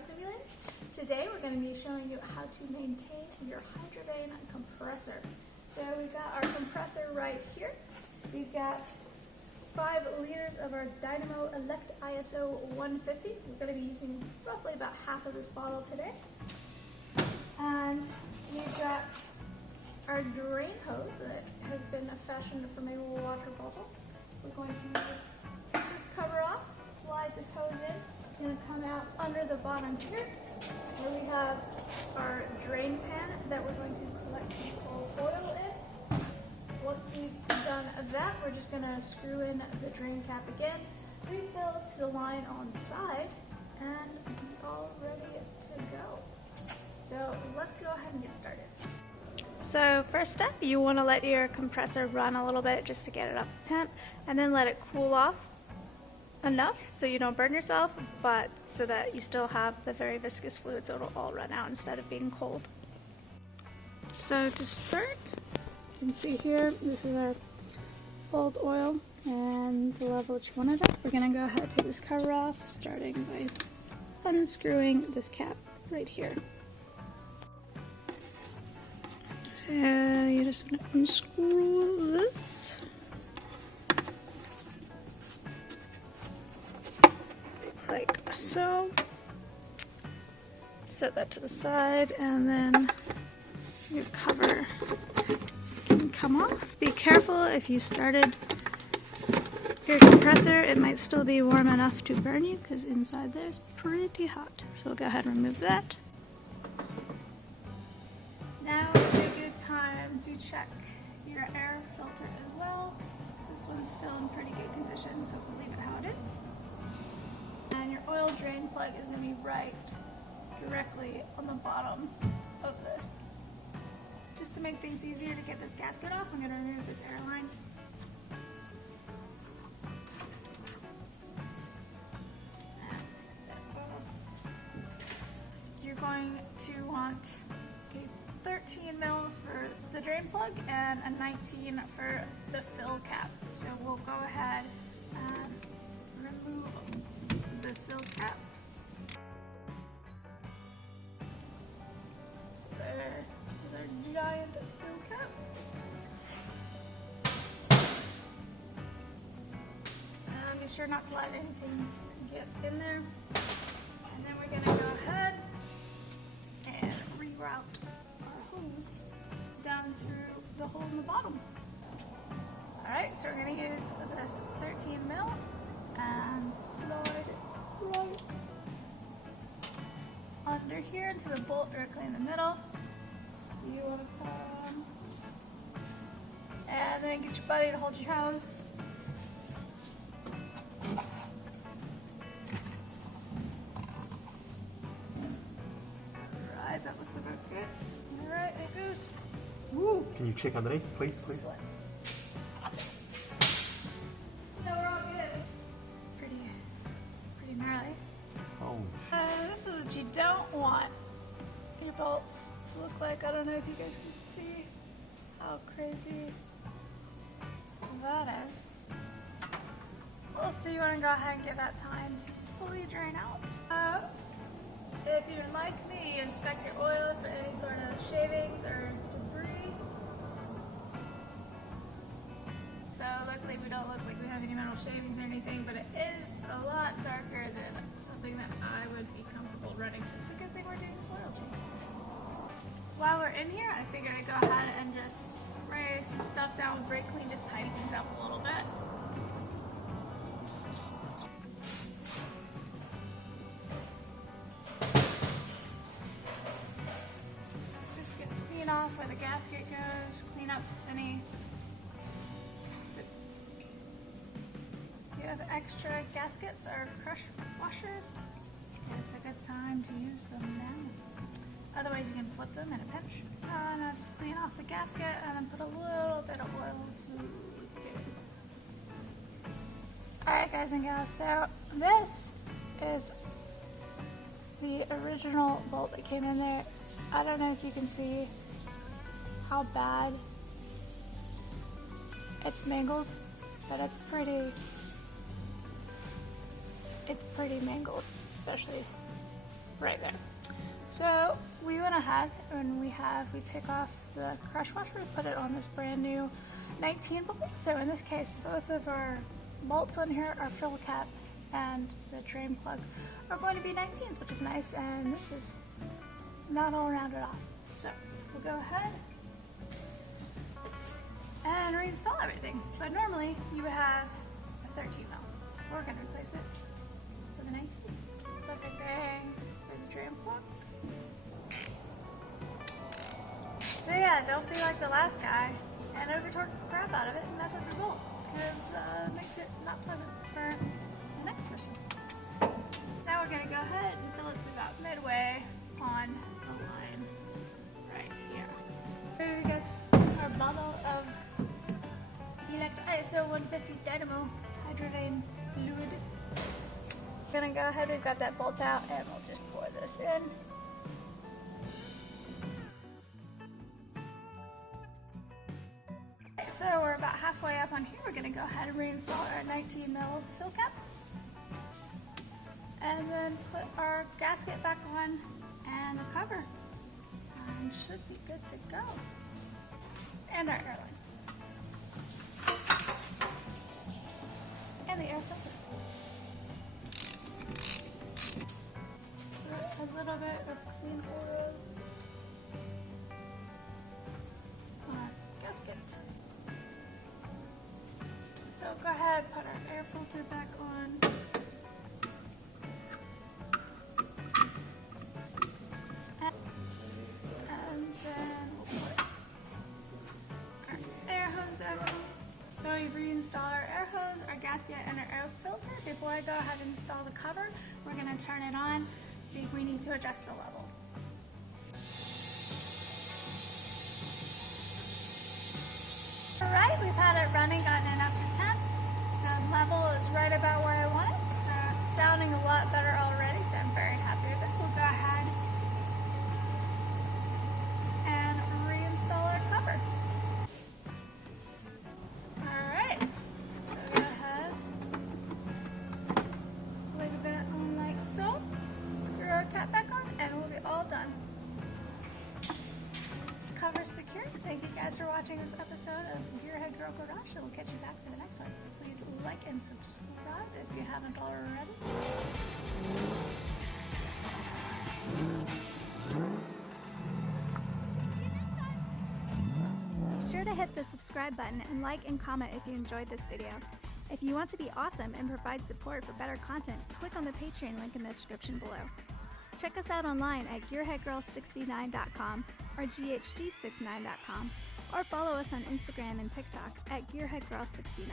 Simulator. Today we're going to be showing you how to maintain your Hydrovane compressor. So we've got our compressor right here. We've got 5 liters of our Dynamo Elect ISO 150. We're going to be using roughly about half of this bottle today. And we've got our drain hose that has been fashioned from a water bottle. We're going to take this cover off, slide this hose in. It's going to come out under the bottom here, where we have our drain pan that we're going to collect the oil in. Once we've done that, we're just going to screw in the drain cap again, refill to the line on the side, and be all ready to go. So let's go ahead and get started. So first step, you want to let your compressor run a little bit just to get it up to temp, and then let it cool off enough so you don't burn yourself, but so that you still have the very viscous fluid so it'll all run out instead of being cold. So to start, you can see here, this is our bolt oil and the level that you want it at. We're going to go ahead and take this cover off, starting by unscrewing this cap right here. So you just want to unscrew this. Like so. Set that to the side, and then your cover can come off. Be careful if you started your compressor, it might still be warm enough to burn you because inside there is pretty hot. So we'll go ahead and remove that. Now is a good time to check your air filter as well. This one's still in pretty good condition, so we'll leave it how it is. And your oil drain plug is going to be right directly on the bottom of this. Just to make things easier to get this gasket off, I'm going to remove this air line. And take that off. You're going to want a 13 mil for the drain plug and a 19 for the fill cap. So we'll go ahead and remove the fill cap. So there is our giant fill cap. And be sure not to let anything get in there. And then we're going to go ahead and reroute our hose down through the hole in the bottom. Alright, so we're going to use this 13 mil and slide it right under here into the bolt directly in the middle. You want to come and then get your buddy to hold your hose. Alright, that looks about good. Alright, it goes. Woo! Can you check underneath, please? No, we're all good. Pretty gnarly. Oh. This is what you don't want your bolts to look like. I don't know if you guys can see how crazy that is. Well, so you want to go ahead and give that time to fully drain out. If you're like me, you inspect your oil for any sort of shavings or debris. So luckily we don't look like we have any metal shavings or anything, but it is a lot darker than something that I would be comfortable running, so it's a good thing we're doing this oil change. While we're in here, I figured I'd go ahead and just spray some stuff down with brake clean, just tidy things up a little bit. Just gonna clean off where the gasket goes, clean up any extra gaskets or crush washers. It's a good time to use them now. Otherwise you can flip them in a pinch. And I'll just clean off the gasket and then put a little bit of oil to get it. Alright guys and gals, so this is the original bolt that came in there. I don't know if you can see how bad it's mangled, but it's pretty mangled, especially right there. So we went ahead and we took off the crush washer, we put it on this brand new 19 bolt. So in this case, both of our bolts on here, our fill cap and the drain plug, are going to be 19s, which is nice, and this is not all rounded off. So we'll go ahead and reinstall everything. But normally you would have a 13 mil. We're going to replace it with a 19. Put everything through the drain plug. So yeah, don't be like the last guy and over torque the crap out of it and mess up your bolt, because it makes it not pleasant for the next person. Now we're going to go ahead and fill it to about midway on the line right here. Here we get our bottle of ISO 150 Dynamo Hydrovane fluid. We're going to go ahead, we've got that bolt out, and we'll just pour this in. So we're about halfway up on here. We're going to go ahead and reinstall our 19 mil fill cap. And then put our gasket back on and the cover. And should be good to go. And our air line. And the air filter. Put a little bit of clean oil on our gasket. So go ahead, put our air filter back on. And then we'll put our air hose back on. So we've reinstalled our air hose, our gasket, and our air filter. Before I go ahead and install the cover, we're going to turn it on, see if we need to adjust the level. Alright, we've had it running, gotten it up to 10. The level is right about where I want it, so it's sounding a lot better already, so I'm very happy with this. We'll go ahead and reinstall our cover. Alright, so go ahead, leave that on like so, screw our cap back on, and we'll be all done. Cover secure. Thank you guys for watching this episode of Gearheadgirl Garage, and we'll catch you back for the next one. Please like and subscribe if you haven't already. Be sure to hit the subscribe button and like and comment if you enjoyed this video. If you want to be awesome and provide support for better content, click on the Patreon link in the description below. Check us out online at gearheadgirl69.com or GHG69.com, or follow us on Instagram and TikTok at gearheadgirl69.